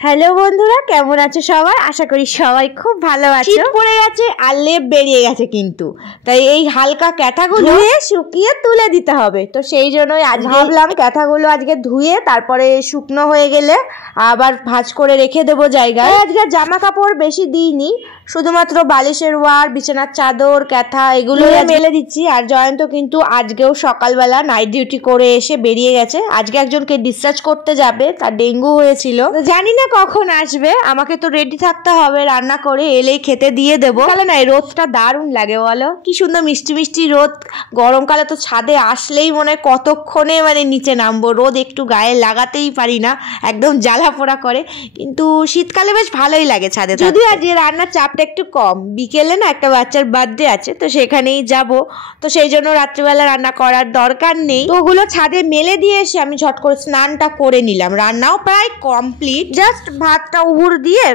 Hello বন্ধুরা, কেমন আছো সবাই? আশা করি সবাই খুব ভালো আছো। শীত পড়ে গেছে আর লেপ বেরিয়ে গেছে, কিন্তু তাই এই হালকা ক্যাথাগুলো ধুয়ে শুকিয়ে তুলে দিতে হবে। তো সেই জন্যই আজ ভাবলাম ক্যাথাগুলো আজকে ধুয়ে তারপরে শুকনো হয়ে গেলে আবার ভাঁজ করে রেখে দেবো জায়গায়। আজকে জামা কাপড় বেশি দিইনি, শুধুমাত্র বালিশের ওয়ার, বিছানার চাদর, ক্যাথা এগুলো মেলে দিচ্ছি। আর জয়ন্ত কিন্তু আজকেও সকালবেলা নাইট ডিউটি করে এসে বেরিয়ে গেছে। আজকে একজনকে ডিসচার্জ করতে যাবে, তার ডেঙ্গু হয়েছিল। জানি না কখন আসবে, আমাকে তো রেডি থাকতে হবে, রান্না করে এলেই খেতে দিয়ে দেবো। তাহলে না, এই রোদটা দারুণ লাগে বলো, কি সুন্দর মিষ্টি মিষ্টি রোদ। গরমকালে তো ছাদে আসলেই মনে হয় কতক্ষণে নিচে নামবো, রোদ একটু গায়ে লাগাতেই পারি না, একদম জ্বালা পোড়া করে। কিন্তু শীতকালে বেশ ভালোই লাগে ছাদে। যদিও আজ রান্নার চাপটা একটু কম, বিকেলে না একটা বাচ্চার বার্থডে আছে, তো সেখানেই যাব। তো সেই জন্য রাত্রিবেলা রান্না করার দরকার নেই। তো ওগুলো ছাদে মেলে দিয়ে এসে আমি ঝট করে স্নানটা করে নিলাম। রান্নাও প্রায় কমপ্লিট, জাস্ট ভাতটা উবুর দিয়ে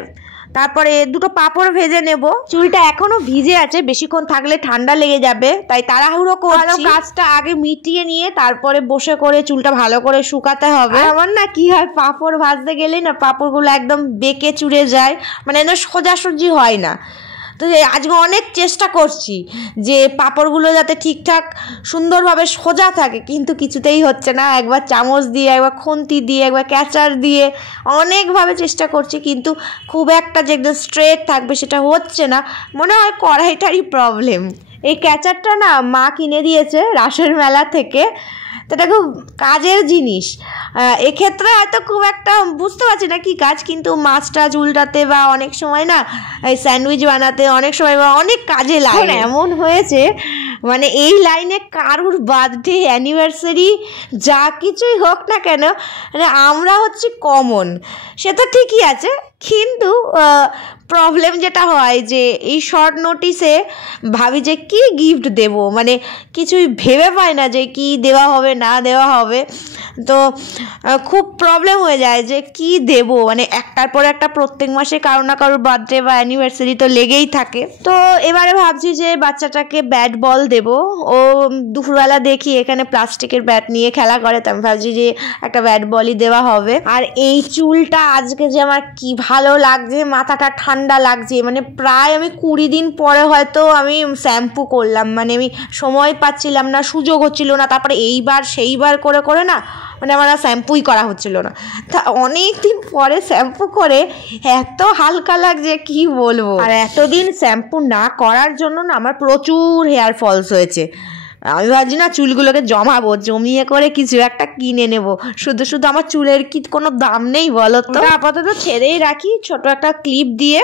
তারপরে দুটো পাঁপড় ভেজে নেব। চুলটা এখনো ভিজে আছে, বেশিক্ষণ থাকলে ঠান্ডা লেগে যাবে, তাই তাড়াহুড়ো করছি। কাজটা আগে মিটিয়ে নিয়ে তারপরে বসে করে চুলটা ভালো করে শুকাতে হবে। আমার না কি হয়, পাঁপড় ভাজতে গেলে না পাঁপড়গুলো একদম বেঁকে চুড়ে যায়, একদম সোজাসুজি হয় না। তো আজকে অনেক চেষ্টা করছি যে পাঁপড়গুলো যাতে ঠিকঠাক সুন্দরভাবে সোজা থাকে, কিন্তু কিছুতেই হচ্ছে না। একবার চামচ দিয়ে, একবার খুন্তি দিয়ে, একবার ক্যাচার দিয়ে অনেকভাবে চেষ্টা করছি, কিন্তু খুব একটা যে একদম স্ট্রেট থাকবে সেটা হচ্ছে না। মনে হয় কড়াইটারই প্রবলেম। এই ক্যাচারটা না মা কিনে দিয়েছে রাসের মেলা থেকে, তো এটা খুব কাজের জিনিস। এক্ষেত্রে হয়তো খুব একটা বুঝতে পারছি না কি কাজ, কিন্তু মাছটা চুলটাতে বা অনেক সময় না এই স্যান্ডউইচ বানাতে অনেক সময় বা অনেক কাজে লাগে। এমন হয়েছে এই লাইনে কারুর বার্থডে, অ্যানিভার্সারি যা কিছুই হোক না কেন, আমরা হচ্ছি কমন, সে তো ঠিকই আছে, কিন্তু প্রবলেম যেটা হয় যে এই শর্ট নোটিসে ভাবি যে কি গিফট দেব, কিছুই ভেবে পাই না যে কি দেওয়া হবে না দেওয়া হবে। তো খুব প্রবলেম হয়ে যায় যে কি দেব, একটার পর একটা প্রত্যেক মাসে কারো না কারোর বার্থডে বা অ্যানিভার্সারি তো লেগেই থাকে। তো এবারে ভাবছি যে বাচ্চাটাকে ব্যাট বল দেব। ও দুপুরবেলা দেখি এখানে প্লাস্টিকের ব্যাট নিয়ে খেলা করে, তো আমি ভাবছি যে একটা ব্যাট বলই দেওয়া হবে। আর এই চুলটা আজকে যে আমার কি ভালো লাগছে, মাথাটা ঠান্ডা লাগছে। প্রায় আমি 20 দিন পরে হয়তো আমি শ্যাম্পু করলাম, আমি সময় পাচ্ছিলাম না, সুযোগ হচ্ছিল না। তারপরে এইবার সেইবার করে করে না আমার আর শ্যাম্পুই করা হচ্ছিল না। তা অনেক দিন পরে শ্যাম্পু করে এত হালকা লাগছে কি বলবো। আর এতদিন শ্যাম্পু না করার জন্য না আমার প্রচুর হেয়ার ফলস হয়েছে। আমি ভাবছি না চুলগুলোকে জমাবো, জমিয়ে করে কিছু একটা কিনে নেব। শুধু শুধু আমার চুলের কি কোনো দাম নেই বলো তো? আপাতত ছেড়েই রাখি ছোট একটা ক্লিপ দিয়ে,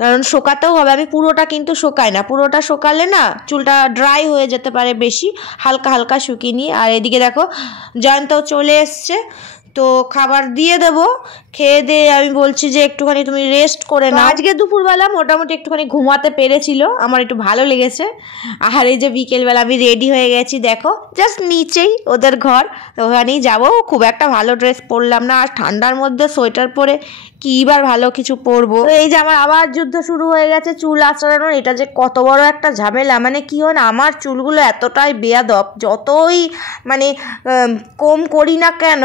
কারণ শোকাতেও হবে। আমি পুরোটা কিন্তু শোকাই না, পুরোটা শোকালে না চুলটা ড্রাই হয়ে যেতে পারে বেশি, হালকা হালকা শুকিয়ে নিই। আর এদিকে দেখো জয়ন্তও চলে এসছে, তো খাবার দিয়ে দেবো। খেয়ে দিয়ে আমি বলছি যে একটুখানি তুমি রেস্ট করে নাও। আজকে দুপুরবেলা মোটামুটি একটুখানি ঘুমাতে পেরেছিল, আমার একটু ভালো লেগেছে। আর এই যে বিকেলবেলা আমি রেডি হয়ে গেছি, দেখো জাস্ট নিচেই ওদের ঘর, তো ওখানেই যাবো। খুব একটা ভালো ড্রেস পরলাম না, আর ঠান্ডার মধ্যে সোয়েটার পরে কি বার ভালো কিছু পরবো। এই যে আমার আবার যুদ্ধ শুরু হয়ে গেছে চুল আঁচড়ানোর। এটা যে কত বড় একটা ঝামেলা, কি হয় না, আমার চুলগুলো এতটাই বেয়াদব, যতই কম করি না কেন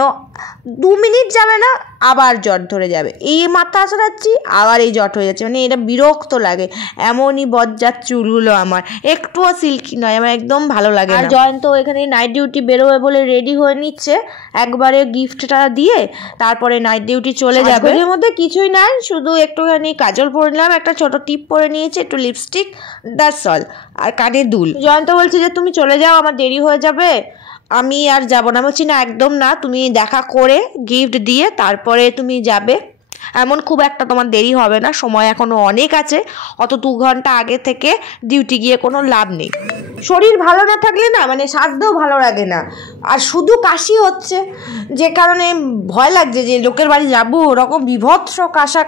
2 মিনিট যাবে না আবার জট ধরে যাবে। এই মাথা আঁচড়াচ্ছি আবার এই জট হয়ে যাচ্ছে, এটা বিরক্ত লাগে। এমনই বজ্জাত চুলগুলো আমার, একটুও সিল্কি নয়, আমার একদম ভালো লাগে। আর জয়ন্ত এখানে নাইট ডিউটি বেরোবে বলে রেডি হয়ে নিচ্ছে, একবারে গিফটটা দিয়ে তারপরে নাইট ডিউটি চলে যাবে। এর মধ্যে কিছুই নাই, শুধু একটুখানি কাজল পরে নিলাম, একটা ছোট টিপ পরে নিয়েছি, একটু লিপস্টিক, দ্যাটস অল, আর কানে দুল। জয়ন্ত বলছে যে তুমি চলে যাও, আমার দেরি হয়ে যাবে, আমি আর যাবো না। বলছি না, একদম না, তুমি দেখা করে গিফট দিয়ে তারপরে তুমি যাবে। এমন খুব একটা তোমার দেরি হবে না, সময় এখনো অনেক আছে, অত 2 ঘন্টা আগে থেকে ডিউটি গিয়ে কোনো লাভ নেই। শরীর ভালো না থাকলে না সাজতেও ভালো লাগে না। আর শুধু কাশি হচ্ছে, যে কারণে ভয় লাগছে যে লোকের বাড়ি যাবো, ওরকম বিভৎস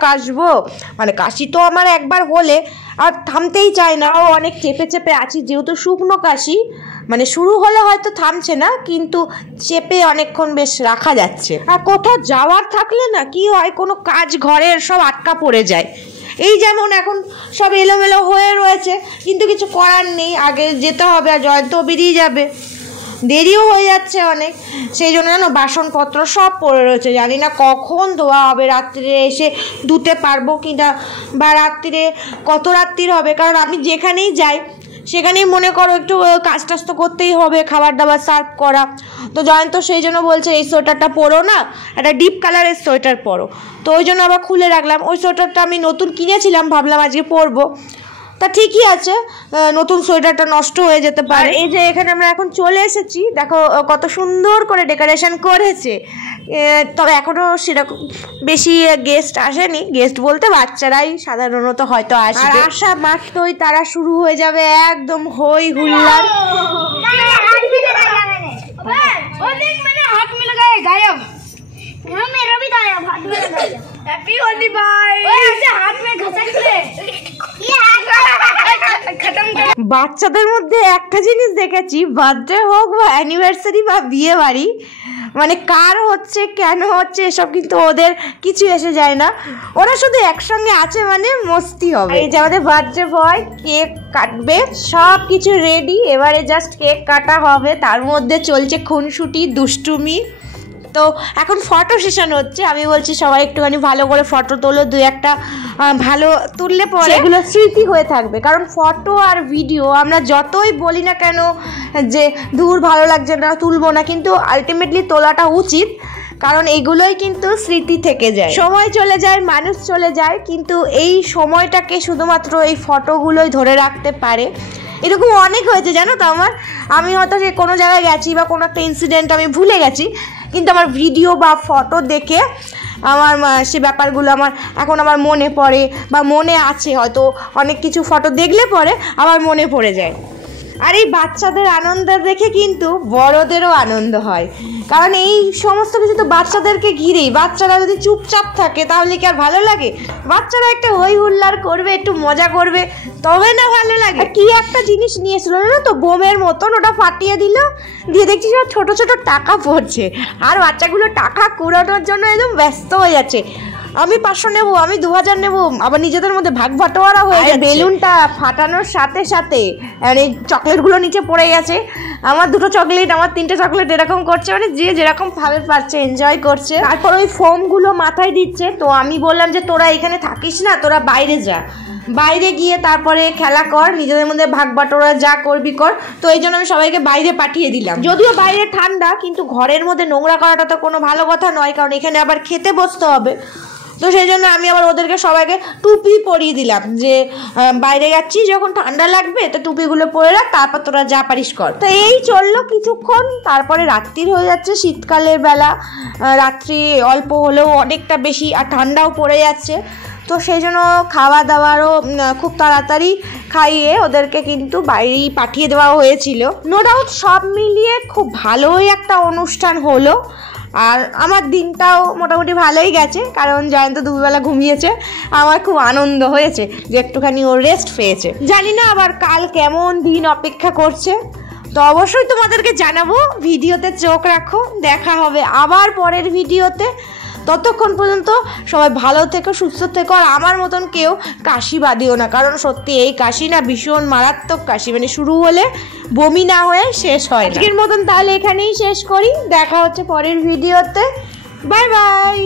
কাশবো। কাশি তো আমার একবার হলে আর থামতেই চায় না, ও অনেক চেপে চেপে আছি, যেহেতু শুকনো কাশি, শুরু হলে হয়তো থামছে না, কিন্তু চেপে অনেকক্ষণ বেশ রাখা যাচ্ছে। আর কোথাও যাওয়ার থাকলে না কি হয়, কোনো কাজ ঘরের সব আটকা পড়ে যায়। এই যেমন এখন সব এলোমেলো হয়ে রয়েছে, কিন্তু কিছু করার নেই, আগে যেতে হবে। আর জয়ন্ত বেরিয়ে যাবে, দেরিও হয়ে যাচ্ছে অনেক, সেই জন্য জানো বাসনপত্র সব পড়ে রয়েছে, জানি না কখন ধোয়া হবে, রাত্রিরে এসে ধুতে পারবো কিনা বা রাত্রিরে কত রাত্রির হবে, কারণ আমি যেখানেই যাই সেখানেই মনে করো একটু কাজ টাজ তো করতেই হবে, খাবার দাবার সার্ভ করা। তো জয়ন্ত সেই জন্য বলছে এই সোয়েটারটা পরো না, একটা ডিপ কালারের সোয়েটার পরো, তো ওই জন্য আবার খুলে রাখলাম। ওই সোয়েটারটা আমি নতুন কিনেছিলাম, ভাবলাম আজকে পরবো, তা ঠিকই আছে, নতুন সোয়েটারটা নষ্ট হয়ে যেতে পারে। এই যে এখানে আমরা এখন চলে এসেছি, দেখো কত সুন্দর করে ডেকোরেশন করেছে, তবে এখনও সেরকম বেশি গেস্ট আসেনি, গেস্ট বলতে বাচ্চারাই সাধারণত হয়তো আসবে, আসা মাত্রই তারা শুরু হয়ে যাবে একদম হই হুল্লার। বাচ্চাদের মধ্যে একটা জিনিস দেখেছি, বার্থডে হোক বা অ্যানিভার্সারি বা বিয়ে বাড়ি, মানে কার হচ্ছে কেন হচ্ছে এসব কিন্তু ওদের কিছু এসে যায় না, ওরা শুধু একসঙ্গে আছে মানে মস্তি হবে। এই যে আমাদের বার্থডে বয় কেক কাটবে, সব কিছু রেডি, এবারে জাস্ট কেক কাটা হবে, তার মধ্যে চলছে খুনসুটি দুষ্টুমি। তো এখন ফটো সেশন হচ্ছে, আমি বলছি সবাই একটুখানি ভালো করে ফটো তোলো, দু একটা ভালো তুললে পরে এগুলো স্মৃতি হয়ে থাকবে, কারণ ফটো আর ভিডিও আমরা যতই বলি না কেন যে দূর ভালো লাগছে না তুলবো না, কিন্তু আলটিমেটলি তোলাটা উচিত, কারণ এইগুলোই কিন্তু স্মৃতি থেকে যায়। সময় চলে যায়, মানুষ চলে যায়, কিন্তু এই সময়টাকে শুধুমাত্র এই ফটোগুলোই ধরে রাখতে পারে। এরকম অনেক হয়েছে জানো তো আমার, আমি হয়তো যে কোনো জায়গায় গেছি বা কোনো একটা ইনসিডেন্ট আমি ভুলে গেছি, কিন্তু আমার ভিডিও বা ফটো দেখে আমার সে ব্যাপারগুলো এখন আমার মনে পড়ে বা মনে আছে, হয়তো অনেক কিছু ফটো দেখলে পরে আমার মনে পড়ে যায়। আর এই বাচ্চাদের আনন্দ দেখে কিন্তু বড়দেরও আনন্দ হয়, কারণ এই সমস্ত কিছু তো বাচ্চাদেরকে ঘিরেই। বাচ্চারা যদি চুপচাপ থাকে তাহলে কি আর ভালো লাগে? বাচ্চারা একটা হই হুল্লার করবে, একটু মজা করবে, তবে না ভালো লাগে। কি একটা জিনিস নিয়েছিল না তো বোমের মতন, ওটা ফাটিয়ে দিল, দিয়ে দেখছি সব ছোটো ছোটো টাকা পড়ছে, আর বাচ্চাগুলো টাকা কুড়ানোর জন্য একদম ব্যস্ত হয়ে যাচ্ছে। আমি 500 নেবো, আমি 2000 নেবো, আবার নিজেদের মধ্যে ভাগ বাটোয়ারা হয়ে যায়। বেলুনটা ফাটানোর সাথে সাথে মানে চকলেটগুলো নিচে পড়ে গেছে, আমার 2টো চকলেট, আমার 3টে চকলেট, এরকম করছে, মানে যে যেরকম ভাবে পাচ্ছে এনজয় করছে। তারপর ওই ফোমগুলো মাথায় দিচ্ছে, তো আমি বললাম যে তোরা এখানে থাকিস না, তোরা বাইরে যা, বাইরে গিয়ে তারপরে খেলা কর, নিজেদের মধ্যে ভাগ বাটোয়ারা যা করবি কর। তো এই জন্য আমি সবাইকে বাইরে পাঠিয়ে দিলাম, যদিও বাইরে ঠান্ডা, কিন্তু ঘরের মধ্যে নোংরা করাটা তো কোনো ভালো কথা নয়, কারণ এখানে আবার খেতে বসতে হবে। তো সেই জন্য আমি আবার ওদেরকে সবাইকে টুপি পরিয়ে দিলাম, যে বাইরে যাচ্ছি যখন ঠান্ডা লাগবে তো টুপিগুলো পরে রাখ, তারপর তোরা যা পারিস কর। তো এই চললো কিছুক্ষণ, তারপরে রাত্রির হয়ে যাচ্ছে, শীতকালের বেলা, রাত্রি অল্প হলেও অনেকটা বেশি, আর ঠান্ডাও পড়ে যাচ্ছে। তো সেই জন্য খাওয়া দাওয়ারও খুব তাড়াতাড়ি খাইয়ে ওদেরকে কিন্তু বাইরেই পাঠিয়ে দেওয়া হয়েছিল। নো ডাউট সব মিলিয়ে খুব ভালোই একটা অনুষ্ঠান হলো, আর আমার দিনটাও মোটামুটি ভালোই গেছে, কারণ জয়ন্ত দুপুরবেলা ঘুমিয়েছে, আমার খুব আনন্দ হয়েছে যে একটুখানি ও রেস্ট পেয়েছে। জানি না আবার কাল কেমন দিন অপেক্ষা করছে, তো অবশ্যই তোমাদেরকে জানাবো, ভিডিওতে চোখ রাখো, দেখা হবে আবার পরের ভিডিওতে। ততক্ষণ পর্যন্ত সবাই ভালো থেকো, সুস্থ থেকো, আর আমার মতন কেউ কাশি বাদিও না, কারণ সত্যি এই কাশি না ভীষণ মারাত্মক কাশি, মানে শুরু হলে বমি না হয়ে শেষ হয় না। আজকের মতন তাহলে এখানেই শেষ করি, দেখা হচ্ছে পরের ভিডিওতে, বাই বাই।